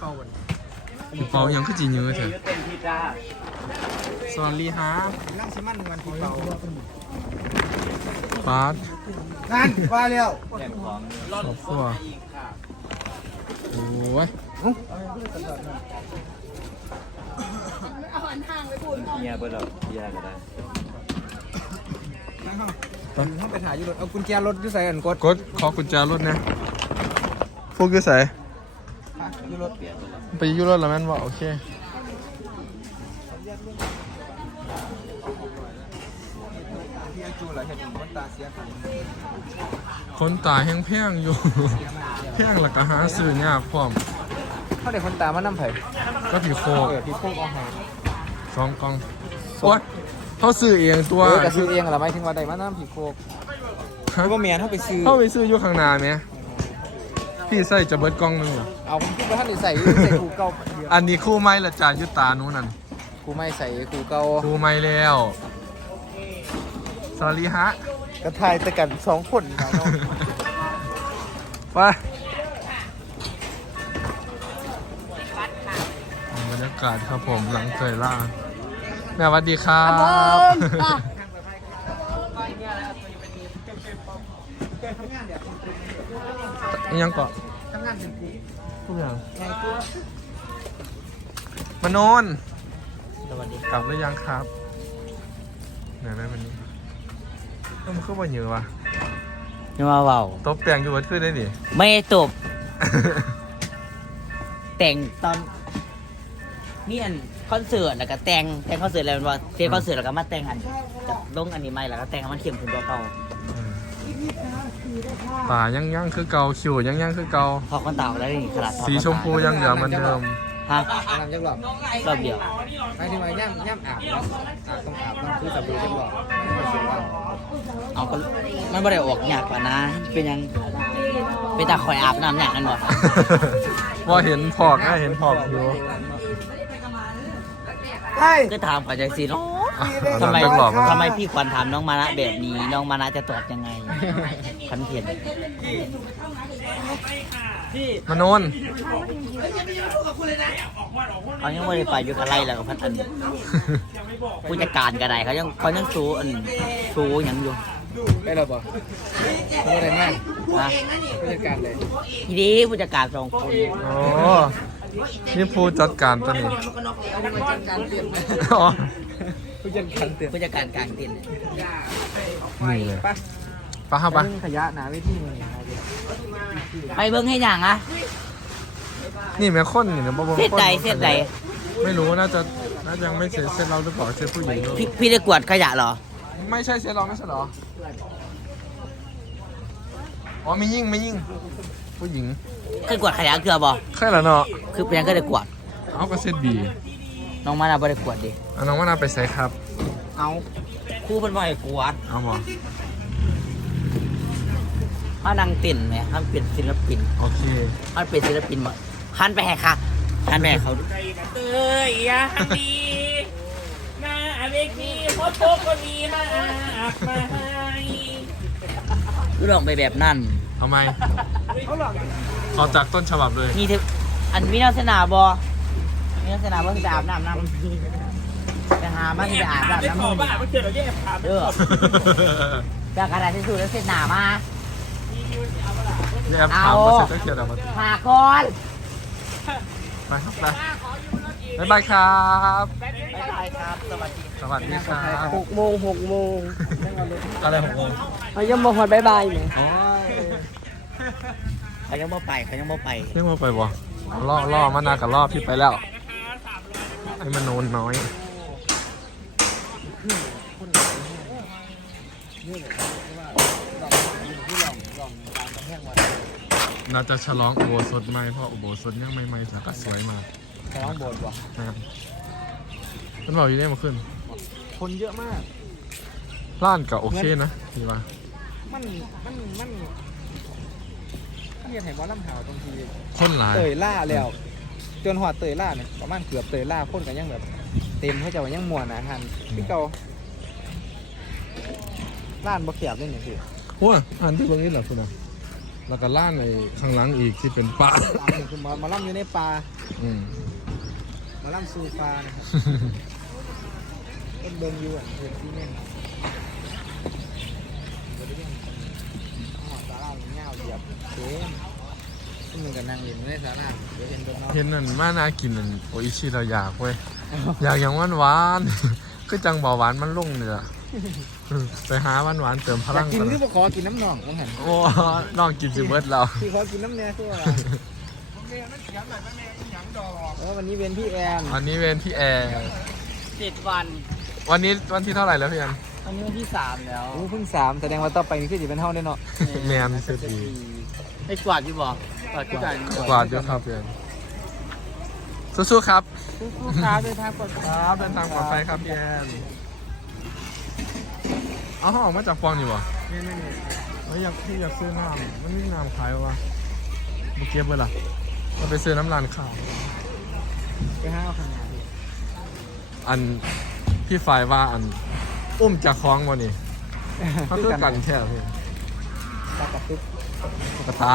เป่าบนพี่เปายังคือจีเนื้อเถอะเต็มที่จ้าสวัสดีฮะนั่งชิมันวันที่เป่าปาร์ตนั่นว่าแล้วแจกของครอบครัวโอ้ยเมียเบอร์เราเมียก็ได้นั่งห้องห้องไปถ่ายอยู่รถ เอากุญแจรถอยู่ใส่กันกดกดขอกุญแจรถนะพวกอยู่ใส่ อยู่รถไปอยูรถแล้วแม่นว่าโอเคที่อาจูเหรอเห็นคนตาเสียขันคนตายแห้งแพงอยู่ แพงแล้วก็หาซื้อยากพร้อมเขาเด็กคนตามานั่งไผ่ก็ผีโคกเออพี่โค้งเอาให้สองกล่องโอ๊ยเขาซื้อเองตัวเออกระซื้อเองเหรอไม่ถึงว่าใดมานั่งพี่โค้งฮะคือว่าเมียเขาไปซื้อเข้าไปซื้ออยู่ข้างหน้าไหม พี่ใส่จะเบิดกล่องหนึงเหรอเอาผมคิดว่าท่านได้ใส่ใส่คูเก่าเดียวอันนี้คู่ไม้ละจานยุตานู้นนั่นคูไม่ใส่คูเก่าคู่ไม้แล้วสวัสดีฮะ กระทายแต่กันสองคนนะเนาะไปบรรยากาศครับผมหลังเตยล่าแม่สวัสดีครับยังเกาะ ทำงานเป็นกูทุกอย่างไงกูมานอนสวัสดีกลับหรือยังครับไหนได้วันนี้เอ้ามันคือว่าเยอะวะยังมาเบาตบแปลงอยู่วัดขึ้นได้ดิ ไม่ตบ แต่งตอนนี่อันคอนเสิร์ตแล้วก็แต่งแต่งคอนเสิร์ตแล้วมันว่าเทคอนเสิร์ตแล้วก็มาแต่งอันจะลงอันนี้ใหม่แล้วก็แต่งให้มันเข้มขึ้นกว่าเก่า ป่ายังยังคือเก่าคิวยังยังคือเก่าพอคนตาแล้วนี่ขนาดถอดสีชมพูยังเหลือเหมือนเดิมฮะกำลังจะหลอกรอบเดียวหมายถึงว่าย่ำย่ำอาบนะอาบต้องอาบต้องคือสบู่จะหลอกไม่ได้เสียว่าเอาก็มันไม่ได้ออกยากกว่านะ เป็นยังเป็นตาคอยอาบน้ำอย่างนั้นวะว่าเห็นพอกนะเห็นพอกอยู่ใช่ก็ถามก่อนใจสิเนาะอะ ทำไมเรื่องหลอกนะทำไมพี่ควันถามน้องมานะแบบนี้ น้องมานะจะตอบยังไงคอนเทนต์มานอนเขายังไม่ได้ไปอยู่กับไรแล้วกับพัฒนผู้จัดการกันไดเขายังเขายังสู้อันสู้หยังอยู่ได้หรอบ่ไม่ได้มากนะผู้จัดการเลยทีนี้ผู้จัดการสองคนโอ้นี่ผู้จัดการตัวนี้ ผู้จัดการเตรียมอ๋อผู้จัดการเตรียมผู้จัดการกลางเต็นท์นี่เลยไปไปครับไปเรื่องขยะหนาเวทีนี่ไปเบิ้งให้อย่างอะนี่แม่คนนี่นะบ่บ่เส้นใดเส้นใดไม่รู้น่าจะน่าจะยังไม่เสร็จเส้นเราหรือเปล่าเส้นผู้หญิงด้วยพี่พี่ได้กวาดขยะเหรอ ไม่ใช่เส้นเราไม่ใช่เหรออ๋อไม่ยิ่งไม่ยิ่ง ผู้หญิงเคยกวาดขยะเกลือบ่แค่ละเนาะคือเป็นยังก็ได้กวาดเอาก็เส้นบี น้องมานาบ่ได้กวาดดิ เอาน้องว่านาไปใส่ครับ เอาครู่เพิ่นบ่ให้กวาดเอาบ่เฮานั่งเต้นแหมเฮาเป็นศิลปินโอเคเฮาเป็นศิลปินบ่หันไปให้ค่ะหันไปให้เขาดูเอ้ยยังดีมาเวทีพบโป๊กก็มีมาอักมาให้ดูลองไปแบบนั้นเอาไหมขอจากต้นฉบับเลย มีเทปอันมีลักษณะบ่ มีลักษณะว่าสิไปอาบน้ำน้ำไปหามาสิไปอาบน้ำได้ขอน้ำบ้ามันเกิดเราแย่ถามเด้อจากกระดาษทิชชู่แล้วเสร็จหนามานี่แอปถามมาเสร็จก็เขียนออกมาพาก่อนไปครับไปบ๊ายบายครับบ๊ายบายครับ สวัสดีสวัสดีครับหกโมงหกโมงอะไรหกโมงเขายังบอกฮอดบายบายไหมโอ้ยเขายังบ่ไปเขายังบ่ไปเรียกว่าไปบ่ล่อล่อมานากับล่อพี่ไปแล้ว ให้มันโนนน้อยเราจะฉลองอุโบสถใหม่เพราะอุโบสถยังใหม่ๆแต่ก็สวยมากกำลังโบดว่ะนะครับมันบอกอยู่ได้มาขึ้น คนเยอะมาก ร้านก็โอเคนะดีว่า มัน มัน มันเรียนเห็นว่าลำหาวตรงที คนหลายเตยล่าแล้ว จนหอดเตยล่าเนี่ยประมาณเกือบเตยล่าคนกันยังแบบ เต็มเขาจะว่ายังมวนนะฮันพี่เกาล้านบ่เขียบเลยเนี่ยพี่หัวอันที่เบางนี้แหละคุณนะแล้วก็ร้านในข้างหลังอีกที่เป็นป่าร้านนี้คือมามาล่ำอยู่ในป่าอืมหมาล่ำซูฟานะครับ เป็นเบิงอยู่อะเห็นที่แม่นบริเวณตรงนี้หอดสาราเงาเหยียบเต็ม ซึ่งมันกับนางเห็นไม่ได้สาราเดี๋ยวเห็นตัวน้องเห็นนั่นมานากินนั่นโออิชิเราอยากเว้ยอยากอย่างหวานหวานๆก็จังเบาหวานมันลงเนี่ยอะไปหาหวานหวานๆเติมพอลัยากงกินก่อนหรือบ่ขอกินน้ำหนองต้องหันโอ้น้องกินสิเบิร์ดเรา พี่ขอกินน้ำแน่คือว่าเออวันนี้เป็นพี่แอนอันนี้เป็นพี่แอร์เจ็ดวัน วันนี้วันที่เท่าไหร่แล้วพี่แอนอันนี้วันที่สามแล้วโอ้เพิ่งสามแสดงว่าต่อไปนี่คือจะเป็นเท่าแน่เนาะแมนเซตีไอ้กวาดที่บอก กวาดที่ไหนกวาดเยอะครับพี่แอนสู้ๆครับลูกค้าเดินทางปลอดภัยครับเดินทางปลอดภัยครับพี่แอนเอาห้องออกมาจากฟองนี่วะไม่ไม่ไม่เฮ้ยอยากพี่อยากซื้อน้ำมันไม่มีน้ำขายวะมาเก็บไว้ล่ะเราไปซื้อน้ำร้านข้าวไปห้าเอาขนาดนี้อันพี่ฝ่ายว่าอันอุ้มจากคลองมานี่เขาคือกันแค่พี่ตากระตุกกระตา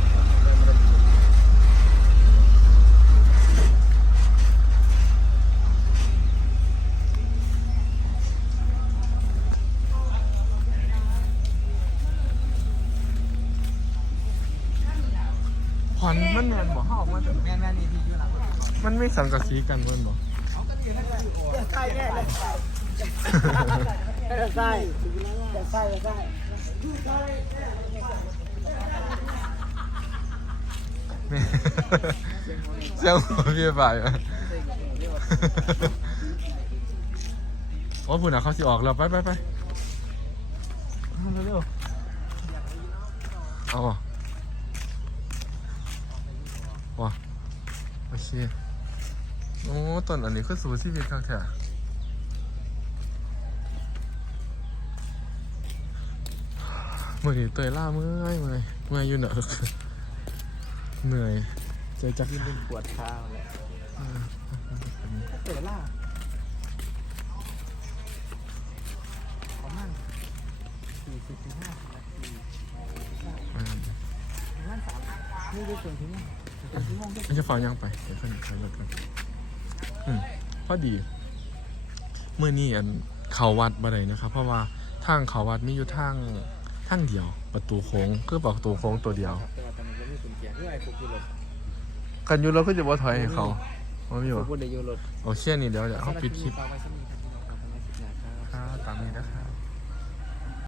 ผ่อนมันแมนบอกห้าออกมาจากแม่นแม่นี่พี่อยู่หลังมันไม่สังกะสีกันมันบอกใช่แน่เลยใช่ใช่ใช่เสียงหัวพี่ฝ่ายอะโอ้ยพูดนะเขาสิออกแล้วไปไปไปเอาเร็วเอาว่ะว่ะโอ เค โอ้ต้นอันนี้คือสูชีวิตครับแท้เมื่อนี้เตยล่าเมื่อยเมื่อยเมื่อยอยู่เนอะเหนื่อยใจจักยืนเป็นปวดเท้าเลยเตะล่าประมาณสี่สิบถึงห้าสิบนาทีประมาณสามนี่ได้ส่วนถึงถึงห้อง ได้ไม่จะฟังยังไปเดี๋ยวขึ้นไปรถกันอืมพอดีเมื่อนี้อันเขาวัดบ่ได้นะครับ เพราะว่าทางเขาวัดมีอยู่ทางทางเดียว ประตูโค้งคือประตูโค้งตัวเดียวแต่ว่าตอนนี้ก็มีคุณเกียร์ด้วยฟุกยูรถกันอยู่รถก็จะบ่ถอยให้เขาว่ามีฟุบ่กพูดในยูรถโอเคนี่เดี๋ยวเดี๋ยวเขาปิดคลิปฝากไว้สักนิดครับพี่น้องครับไว้สักนิดนะครับครับตามนี้นะครับ